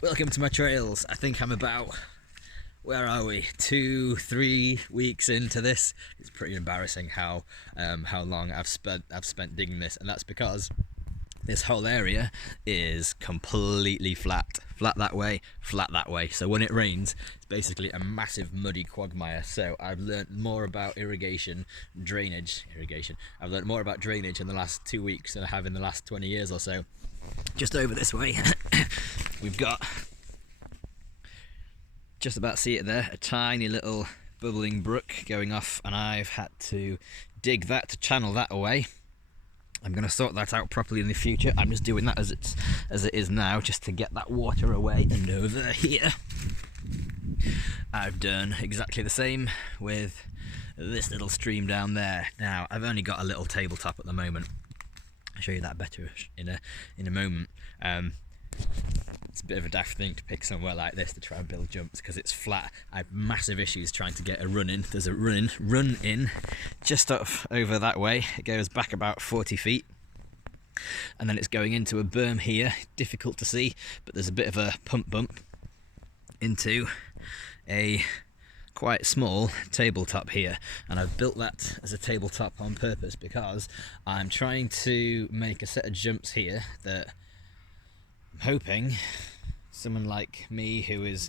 Welcome to my trails. I think I'm about, where are we, 2-3 weeks into this. It's pretty embarrassing how long I've spent digging this, and that's because this whole area is completely flat that way, flat that way. So when it rains, it's basically a massive muddy quagmire. So I've learnt more about drainage. I've learnt more about drainage in the last 2 weeks than I have in the last 20 years or so. Just over this way, we've got, just about see it there, a tiny little bubbling brook going off, and I've had to dig that to channel that away. I'm going to sort that out properly in the future. I'm just doing that as it is now, just to get that water away. And over here, I've done exactly the same with this little stream down there. Now, I've only got a little tabletop at the moment. I'll show you that better in a moment. It's a bit of a daft thing to pick somewhere like this to try and build jumps because it's flat. I have massive issues trying to get a run in. There's a run in just up over that way. It goes back about 40 feet. And then it's going into a berm here. Difficult to see, but there's a bit of a pump bump into a quite small tabletop here, and I've built that as a tabletop on purpose because I'm trying to make a set of jumps here that I'm hoping someone like me who is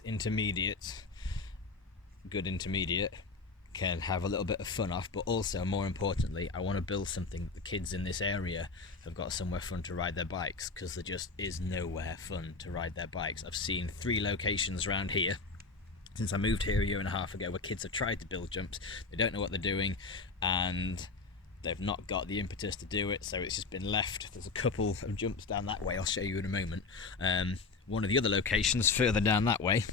good intermediate, can have a little bit of fun off. But also, more importantly, I want to build something that the kids in this area have got somewhere fun to ride their bikes, because there just is nowhere fun to ride their bikes. I've seen 3 locations around here since I moved here a year and a half ago where kids have tried to build jumps. They don't know what they're doing, and they've not got the impetus to do it, so it's just been left. There's a couple of jumps down that way, I'll show you in a moment. One of the other locations further down that way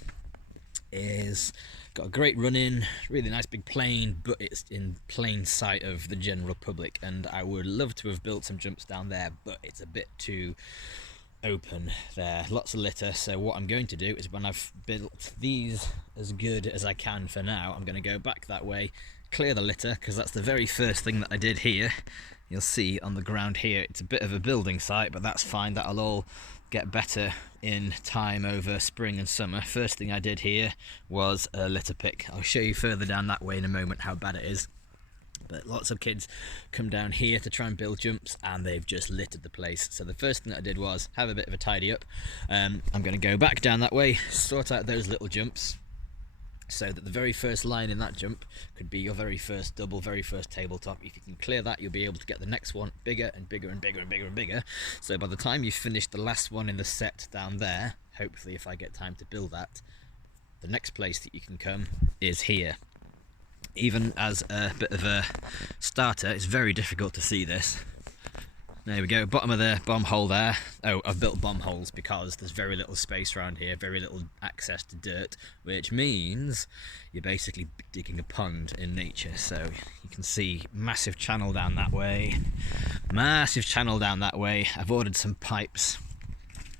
is got a great run in, really nice big plain, but it's in plain sight of the general public, and I would love to have built some jumps down there, but it's a bit too open there, lots of litter. So what I'm going to do is, when I've built these as good as I can for now, I'm going to go back that way, clear the litter, because that's the very first thing that I did here. You'll see on the ground here it's a bit of a building site, but that's fine, that'll all get better in time over spring and summer. First thing I did here was a litter pick. I'll show you further down that way in a moment how bad it is. But lots of kids come down here to try and build jumps, and they've just littered the place. So the first thing that I did was have a bit of a tidy up. I'm going to go back down that way, sort out those little jumps, so that the very first line in that jump could be your very first double, very first tabletop. If you can clear that, you'll be able to get the next one bigger and bigger and bigger and bigger and bigger. So by the time you finish the last one in the set down there, hopefully if I get time to build that, the next place that you can come is here. Even as a bit of a starter, it's very difficult to see this. There we go, bottom of the bomb hole there. Oh, I've built bomb holes because there's very little space around here, very little access to dirt, which means you're basically digging a pond in nature. So you can see massive channel down that way, massive channel down that way. I've ordered some pipes,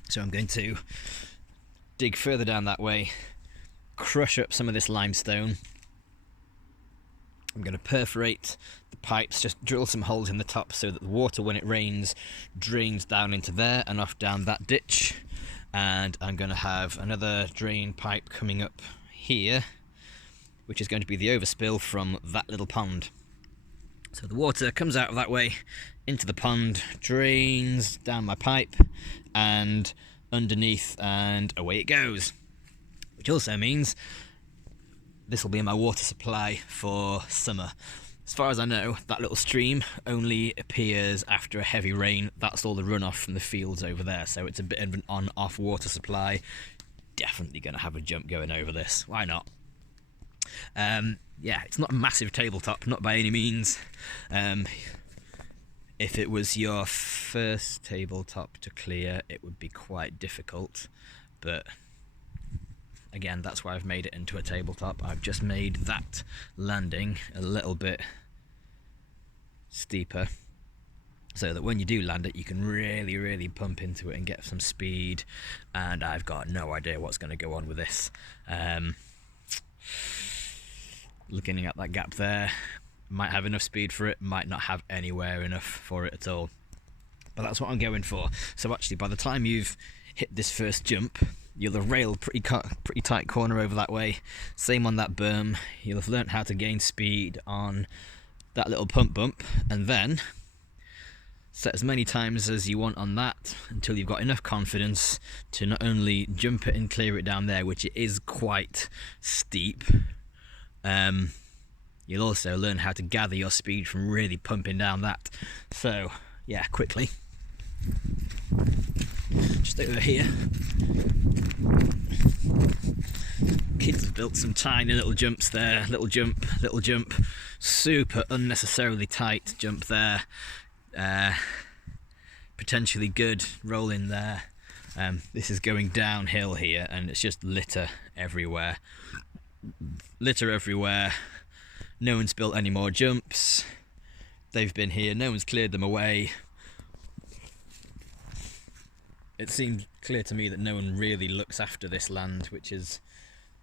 so I'm going to dig further down that way, crush up some of this limestone. I'm going to perforate the pipes, just drill some holes in the top so that the water, when it rains, drains down into there and off down that ditch. And I'm going to have another drain pipe coming up here, which is going to be the overspill from that little pond. So the water comes out of that way into the pond, drains down my pipe and underneath, and away it goes. Which also means this will be my water supply for summer. As far as I know, that little stream only appears after a heavy rain. That's all the runoff from the fields over there, so it's a bit of an on-off water supply. Definitely going to have a jump going over this. Why not? Yeah, it's not a massive tabletop, not by any means. If it was your first tabletop to clear, it would be quite difficult, but again, that's why I've made it into a tabletop. I've just made that landing a little bit steeper so that when you do land it, you can really pump into it and get some speed. And I've got no idea what's going to go on with this. Looking at that gap there, might have enough speed for it, might not have anywhere enough for it at all. But that's what I'm going for. So actually, by the time you've hit this first jump, You'll have railed pretty tight corner over that way. Same on that berm. You'll have learnt how to gain speed on that little pump bump, and then set as many times as you want on that until you've got enough confidence to not only jump it and clear it down there, which it is quite steep. You'll also learn how to gather your speed from really pumping down that. So yeah, quickly, just over here, kids have built some tiny little jumps there. Little jump, super unnecessarily tight jump there. Potentially good rolling there. This is going downhill here, and it's just litter everywhere. No one's built any more jumps. They've been here, no one's cleared them away. It seems clear to me that no one really looks after this land, which is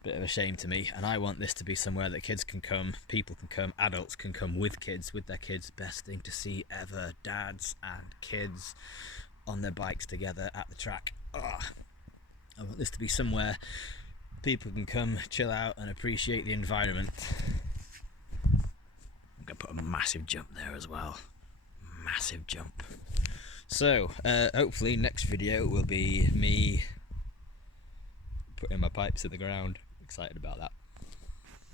a bit of a shame to me. And I want this to be somewhere that kids can come, people can come, adults can come with their kids. Best thing to see ever, dads and kids on their bikes together at the track. I want this to be somewhere people can come, chill out and appreciate the environment. I'm going to put a massive jump there as well. Massive jump. So, hopefully next video will be me putting my pipes in the ground. Excited about that.